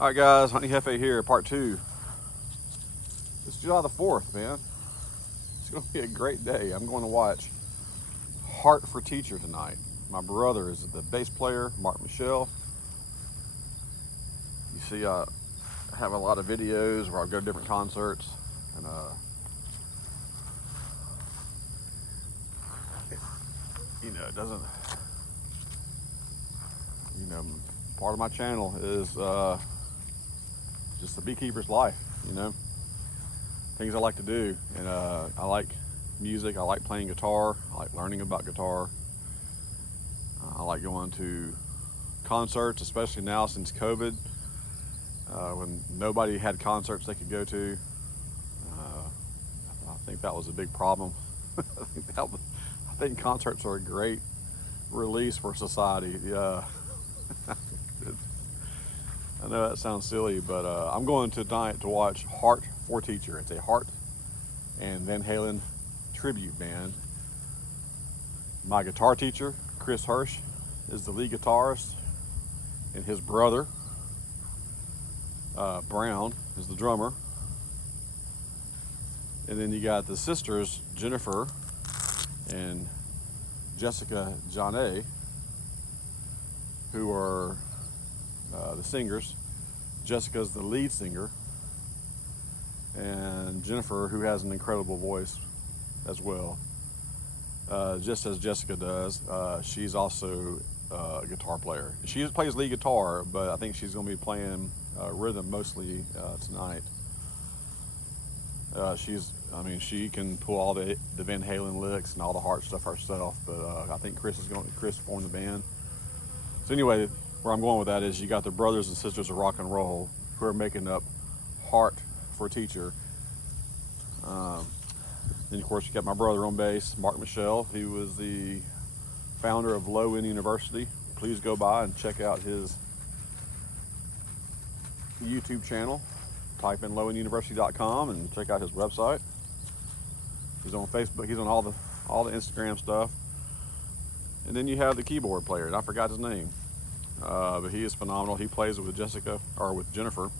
All right, guys, Hunting Jefe here, part 2. It's July the 4th, man. It's going to be a great day. I'm going to watch Heart for Teacher tonight. My brother is the bass player, Mark Michelle. You see, I have a lot of videos where I go to different concerts, and it doesn't, part of my channel is just the beekeeper's life, things I like to do. And I like music, I like playing guitar, I like learning about guitar. I like going to concerts, especially now since COVID, when nobody had concerts they could go to. I think that was a big problem. I think concerts are a great release for society. Yeah. I know that sounds silly, but I'm going tonight to watch Heart for Teacher. It's a Heart and Van Halen tribute band. My guitar teacher, Chris Hirsch, is the lead guitarist, and his brother, Brown, is the drummer. And then you got the sisters, Jennifer and Jessica Joney, who are the singers. Jessica's the lead singer, and Jennifer, who has an incredible voice as well, just as Jessica does. She's also a guitar player. She plays lead guitar, but I think she's going to be playing rhythm mostly tonight. She can pull all the Van Halen licks and all the Heart stuff herself, but I think Chris formed the band. So anyway, where I'm going with that is you got the brothers and sisters of rock and roll who are making up Heart for Teacher. Then of course you got my brother on bass, Mark Michelle. He was the founder of Low End University. Please go by and check out his YouTube channel. Type in lowenduniversity.com and check out his website. He's on Facebook. He's on all the Instagram stuff. And then you have the keyboard player, and I forgot his name, but he is phenomenal. He plays with Jennifer,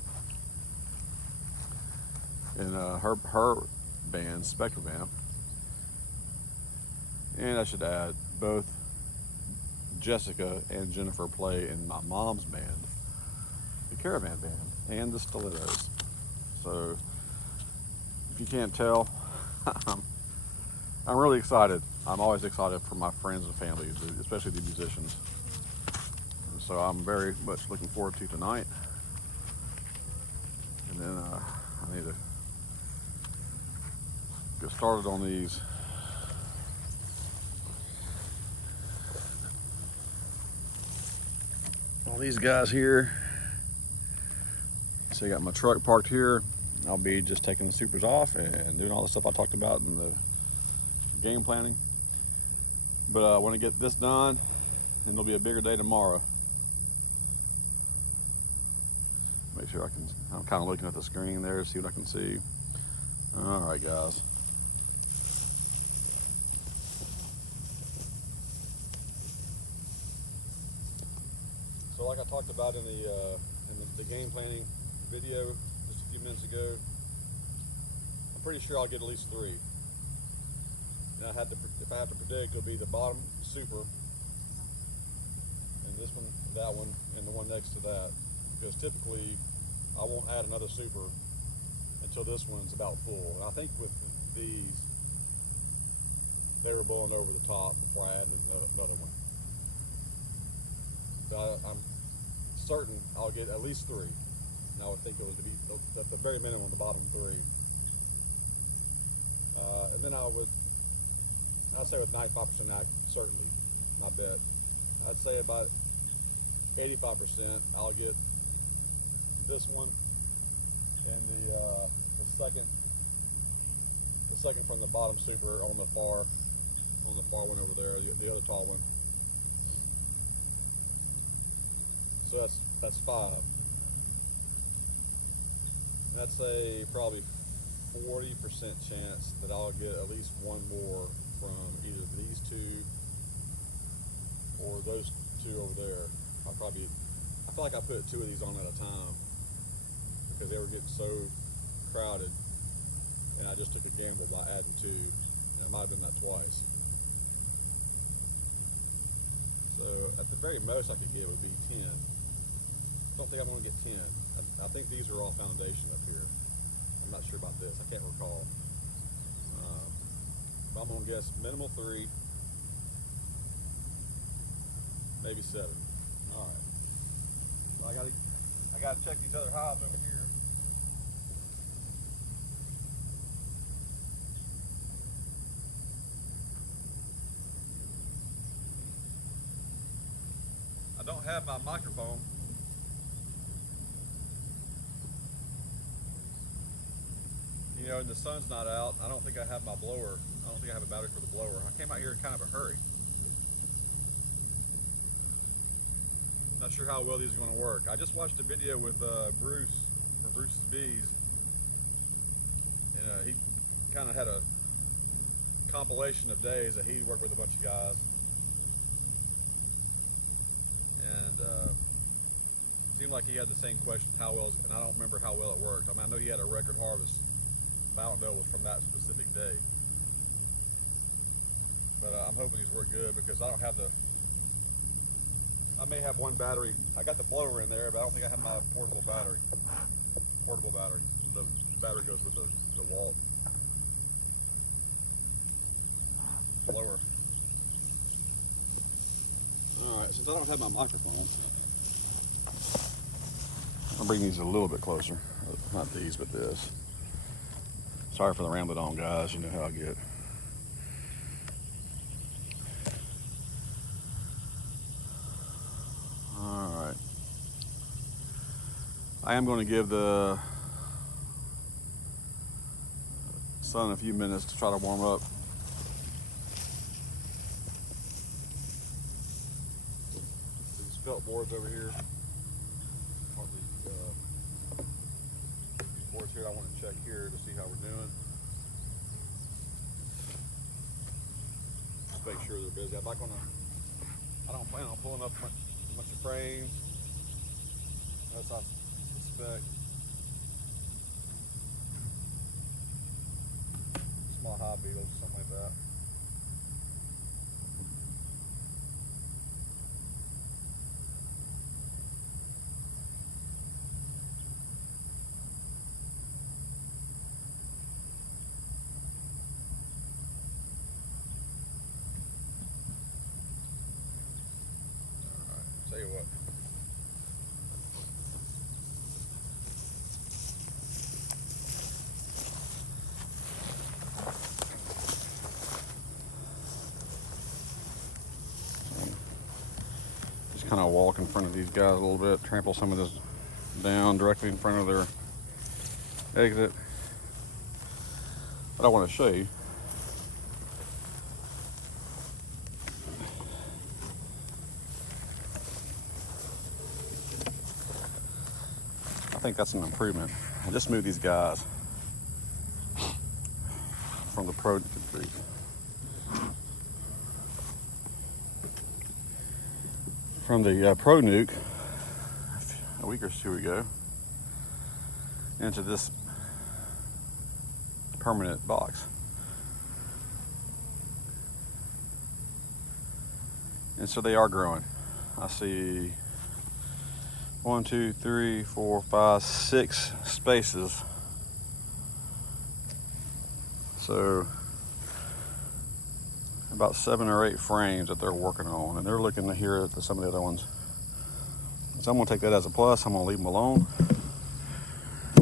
in her band, Spectral Band. And I should add, both Jessica and Jennifer play in my mom's band, the Caravan Band, and the Stilettos. So if you can't tell, I'm really excited. I'm always excited for my friends and family, especially the musicians. And so I'm very much looking forward to tonight. And then I need to get started on these. All these guys here. So I got my truck parked here. I'll be just taking the supers off and doing all the stuff I talked about in the game planning. But I want to get this done, and it'll be a bigger day tomorrow. Make sure I'm kind of looking at the screen there, see what I can see. All right, guys. So like I talked about in the game planning video just a few minutes ago, I'm pretty sure I'll get at least 3. Now if I have to predict, it'll be the bottom super, and this one, that one, and the one next to that, because typically I won't add another super until this one's about full. And I think with these, they were blowing over the top before I added another one. But I'm certain I'll get at least 3. And I would think it would be at the very minimum the bottom 3. And then I'd say with 95% certainty, my bet, I'd say about 85% I'll get this one and the second from the bottom super on the far one over there, the other tall one. So that's 5. And I'd say probably 40% chance that I'll get at least one more from either these 2 or those 2 over there. I feel like I put 2 of these on at a time. because they were getting so crowded, and I just took a gamble by adding 2, and I might have done that twice. So at the very most I could get would be 10. I don't think I'm going to get 10. I think these are all foundation up here. I'm not sure about this. I can't recall. But I'm going to guess minimal 3, maybe 7. All right. So I got to check these other hives over here. I don't have my microphone. You know, and the sun's not out. I don't think I have my blower. I don't think I have a battery for the blower. I came out here in kind of a hurry. Not sure how well these are going to work. I just watched a video with Bruce from Bruce's Bees, and he kind of had a compilation of days that he worked with a bunch of guys, and it seemed like he had the same question, how well, and I don't remember how well it worked. I mean, I know he had a record harvest, but I don't know it was from that specific day. But I'm hoping these work good, because I don't have I may have one battery. I got the blower in there, but I don't think I have my portable battery. The battery goes with the wall blower. All right, since I don't have my microphone, I'll bring these a little bit closer. Not these, but this. Sorry for the rambling on, guys. You know how I get. All right. I am going to give the sun a few minutes to try to warm up. These felt boards over here. These boards here, I want to check here to see how we're doing. Just make sure they're busy. I don't plan on pulling up a bunch of frames. That's I suspect. Small hive beetles, something like that. Tell you what. Just kind of walk in front of these guys a little bit, trample some of this down directly in front of their exit. But I want to show you. I think that's an improvement. I just moved these guys from the Pro Nuc a week or 2 ago into this permanent box. And so they are growing. I see 1, 2, 3, 4, 5, 6 spaces. So about 7 or 8 frames that they're working on, and they're looking to hear at some of the other ones. So I'm gonna take that as a plus. I'm gonna leave them alone.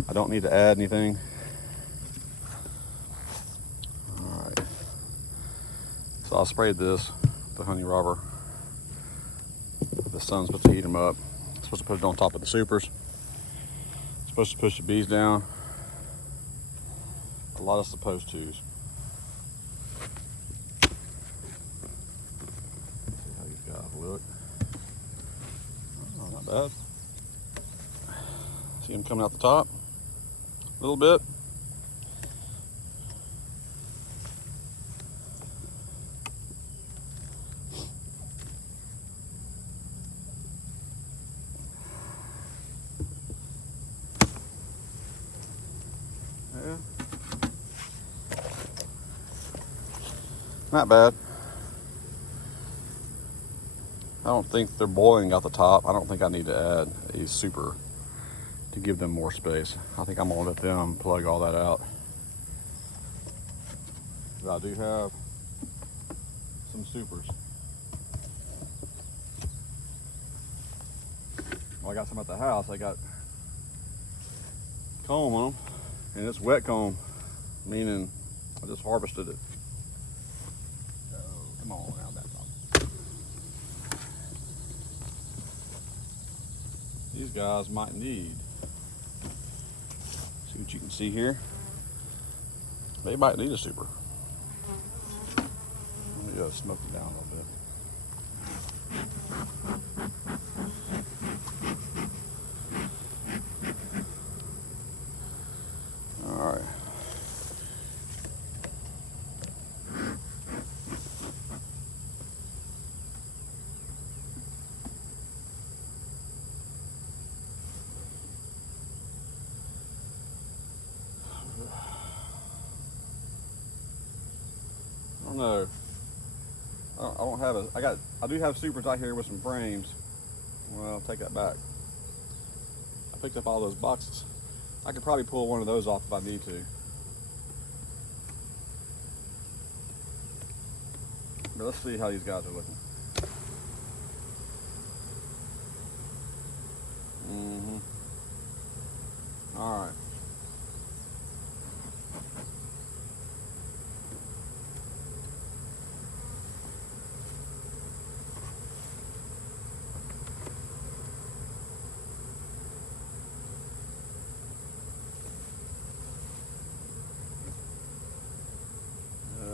I don't need to add anything. All right. So I sprayed this, the honey robber. The sun's supposed to heat them up. Supposed to put it on top of the supers. Supposed to push the bees down. A lot of supposed tos. See how these guys look. Oh, not bad. See them coming out the top a little bit. Yeah. Not bad. I don't think they're boiling out the top. I don't think I need to add a super to give them more space. I think I'm gonna let them plug all that out. But I do have some supers. Well, I got some at the house. I got comb on them, and it's wet comb, meaning I just harvested it. Oh, come on now, that's all. These guys might need, see what you can see here, they might need a super. Let me smoke it down a little bit. All right. I don't know. I don't have a. I do have supers out here with some frames. Well, I'll take that back. I picked up all those boxes. I could probably pull one of those off if I need to. But let's see how these guys are looking. All right.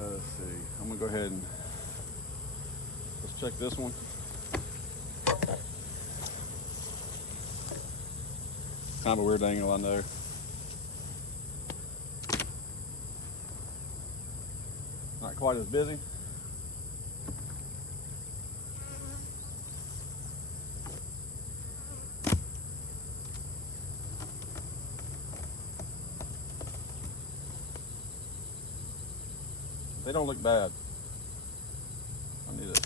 Let's see. I'm gonna go ahead and let's check this one. Kind of a weird angle, I know. Not quite as busy. They don't look bad. I need it.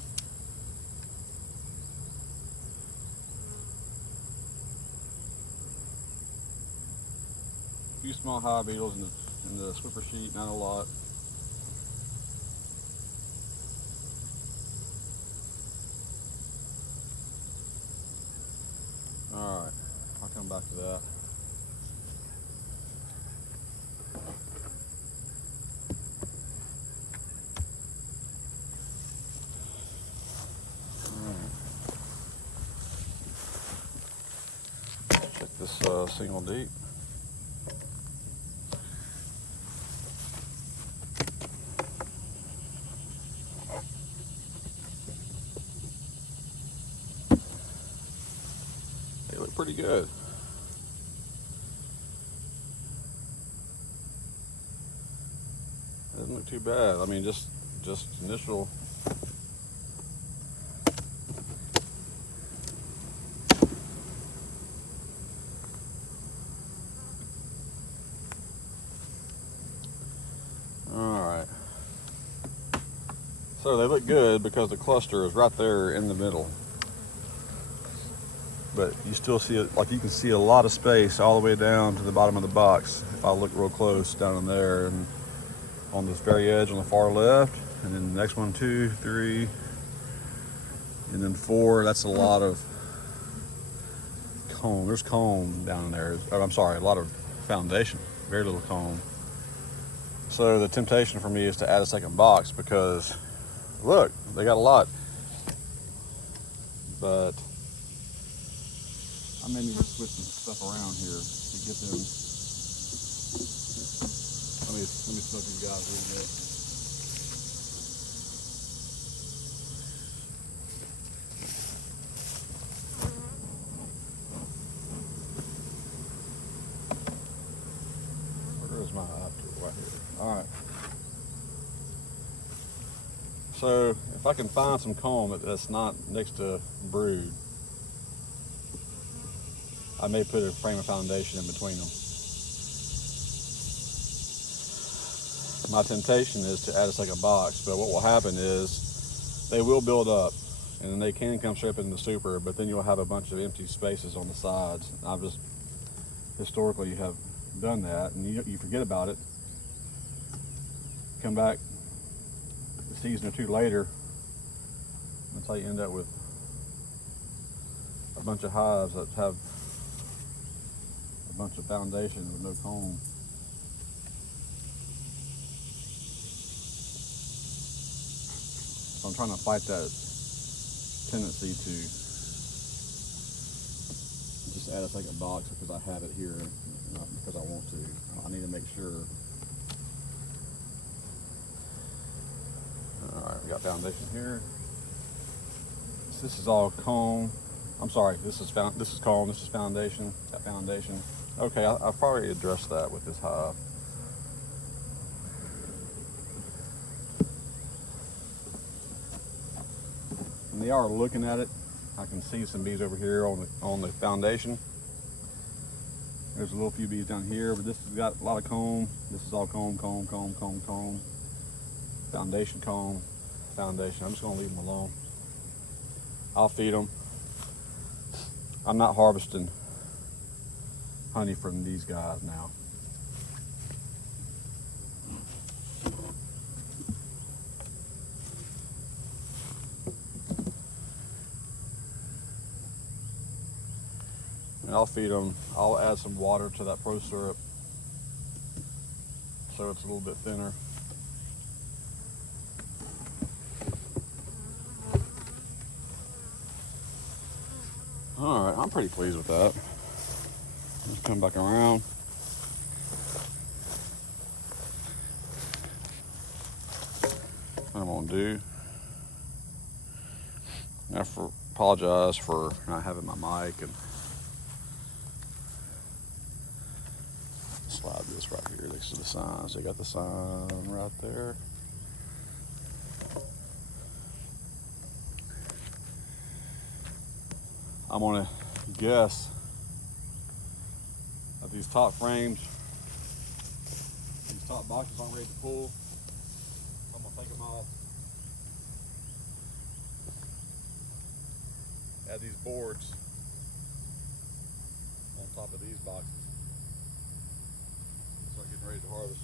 A few small hive beetles in the swiffer sheet, not a lot. All right, I'll come back to that. Check this single deep. They look pretty good. Doesn't look too bad. I mean, just initial. All right. So they look good because the cluster is right there in the middle. But you still see it, like you can see a lot of space all the way down to the bottom of the box. If I look real close down in there, and on this very edge on the far left, and then the next one, 2, 3, and then 4. That's a lot of comb. There's comb down in there. Oh, I'm sorry, a lot of foundation, very little comb. So the temptation for me is to add a second box because look, they got a lot. But I may need to switch some stuff around here to get them. Let me smoke these guys a little bit. Where is my hive tool? Right here. All right. So if I can find some comb that's not next to brood, I may put a frame of foundation in between them. my temptation is to add a second box, but what will happen is they will build up, and then they can come straight up in the super, but then you'll have a bunch of empty spaces on the sides. I've just historically have done that, and you forget about it. Come back a season or two later, that's how you end up with a bunch of hives that have a bunch of foundation with no comb. So I'm trying to fight that tendency to just add a second box because I have it here, not because I want to. I need to make sure. All right, we got foundation here. So this is all comb. I'm sorry, this is comb, this is foundation, that foundation. Okay, I've probably addressed that with this hive. When they are looking at it, I can see some bees over here on the foundation. There's a little few bees down here, but this has got a lot of comb. This is all comb, comb, comb, comb, comb. Foundation comb, foundation. I'm just gonna leave them alone. I'll feed them. I'm not harvesting honey from these guys now. And I'll feed them. I'll add some water to that pro syrup so it's a little bit thinner. All right, I'm pretty pleased with that. Let's come back around. What I'm gonna do, I apologize for not having my mic and slide this right here next to the signs. They got the sign right there. I'm gonna guess that these top frames, these top boxes aren't ready to pull. I'm gonna take them off. Add these boards on top of these boxes. Start getting ready to harvest.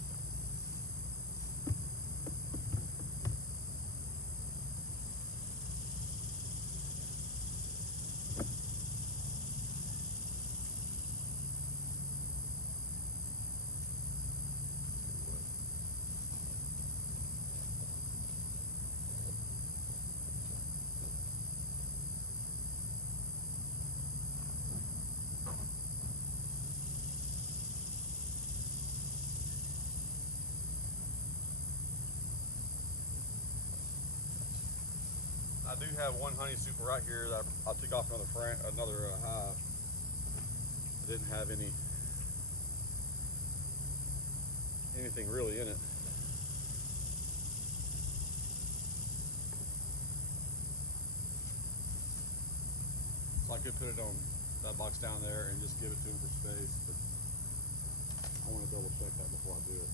I do have one honey super right here that I took off another hive. I didn't have anything really in it. So I could put it on that box down there and just give it to him for space, but I want to double check that before I do it.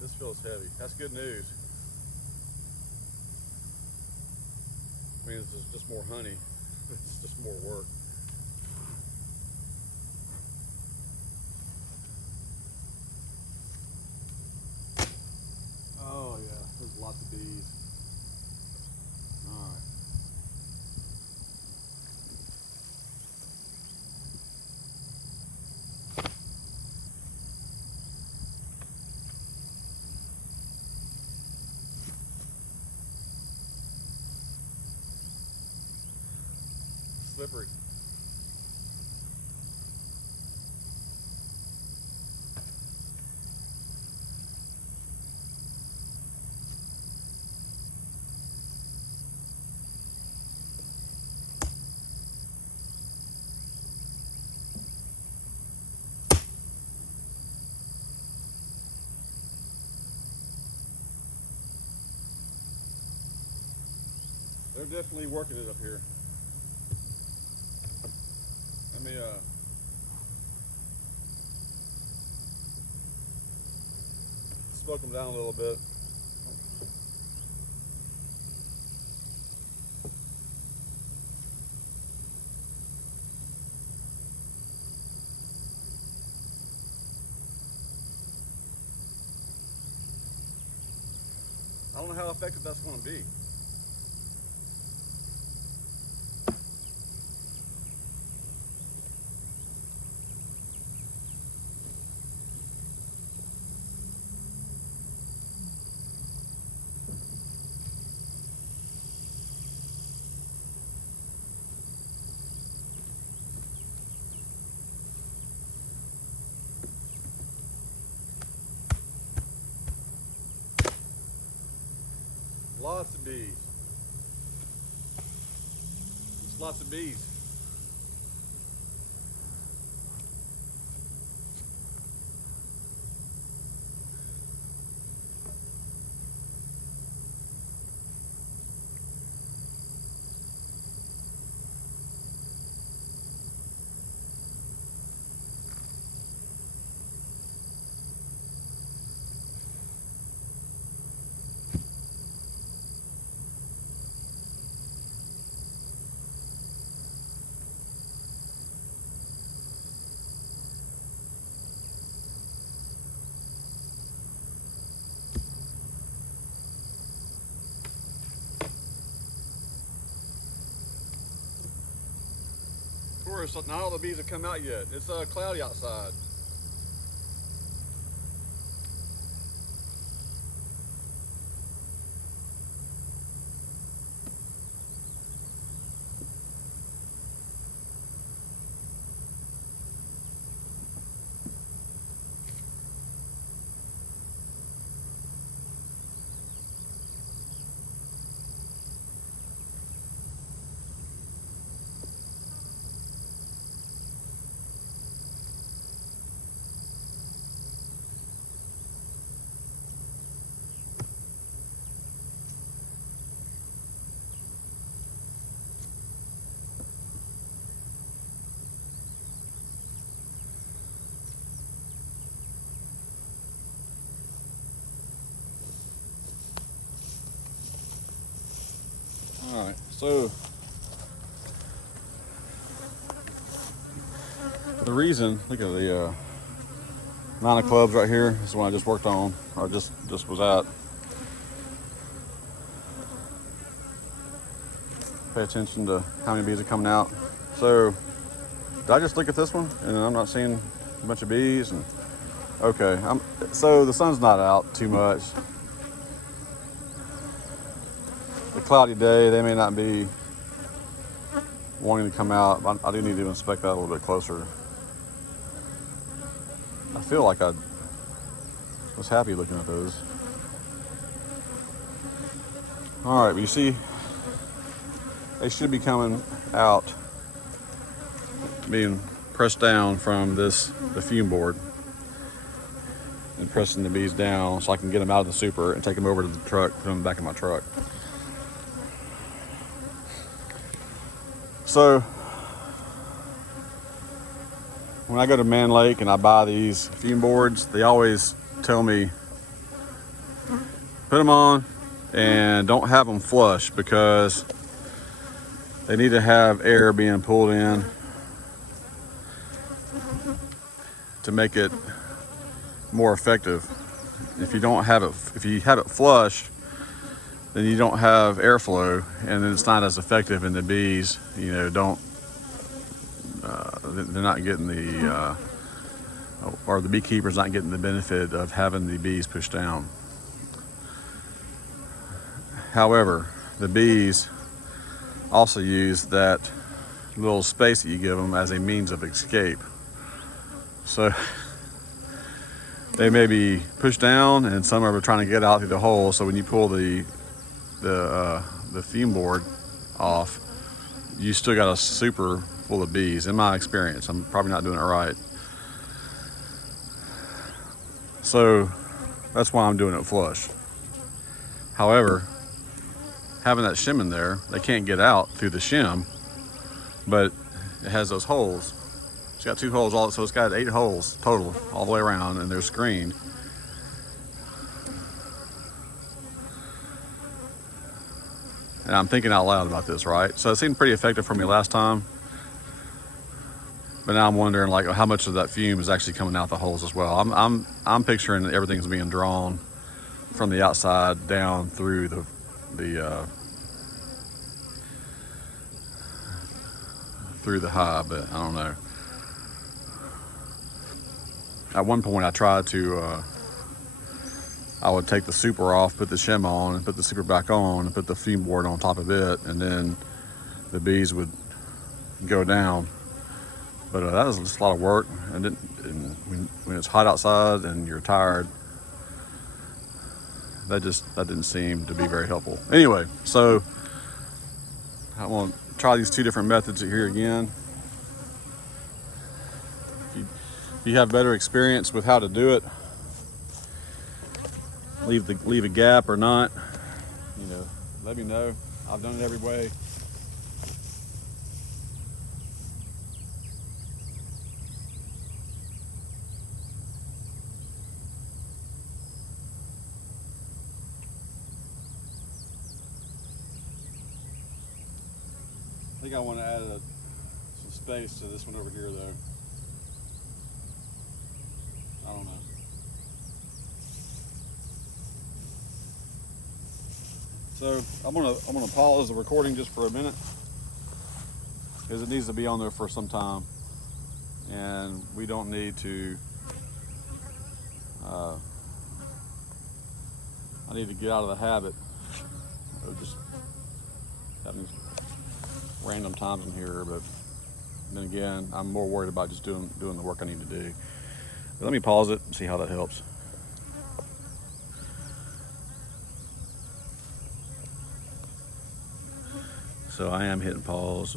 This feels heavy. That's good news. I mean, it's just more honey. It's just more work. Oh yeah, there's lots of bees. All right. Slippery. They're definitely working it up here. Let me smoke them down a little bit. I don't know how effective that's going to be. Lots of bees. Just lots of bees. Of course, not all the bees have come out yet. It's cloudy outside. All right, so the reason, look at the amount of clubs right here. This is one I just worked on, or just was at. Pay attention to how many bees are coming out. So, did I just look at this one and I'm not seeing a bunch of bees? And okay, so the sun's not out too much. A cloudy day, they may not be wanting to come out. I do need to inspect that a little bit closer. I feel like I was happy looking at those. All right, but you see, they should be coming out, being pressed down from the fume board, and pressing the bees down so I can get them out of the super and take them over to the truck, put them back in my truck. So when I go to Mann Lake and I buy these fume boards, they always tell me put them on and don't have them flush, because they need to have air being pulled in to make it more effective. If you have it flush, then you don't have airflow, and then it's not as effective, and the bees, they're not getting or the beekeeper's not getting the benefit of having the bees pushed down. However, the bees also use that little space that you give them as a means of escape. So they may be pushed down, and some are trying to get out through the hole. So when you pull the fume board off, you still got a super full of bees. In my experience, I'm probably not doing it right. So that's why I'm doing it flush. However, having that shim in there, they can't get out through the shim, but it has those holes. It's got 2 holes, so it's got 8 holes total all the way around, and they're screened. And I'm thinking out loud about this, right? So it seemed pretty effective for me last time. But now I'm wondering, like, how much of that fume is actually coming out the holes as well. I'm picturing that everything's being drawn from the outside down through through the hive, but I don't know. At one point I tried to I would take the super off, put the shim on, and put the super back on, and put the fume board on top of it, and then the bees would go down. But that was just a lot of work, and when it's hot outside and you're tired, that didn't seem to be very helpful. Anyway, so I want to try these two different methods here again. If you have better experience with how to do it, leave a gap or not, let me know. I've done it every way. I think I want to add some space to this one over here, though. I don't know. So I'm gonna pause the recording just for a minute because it needs to be on there for some time, and we don't need to. I need to get out of the habit of just having random times in here, but then again, I'm more worried about just doing the work I need to do. But let me pause it and see how that helps. So I am hitting pause.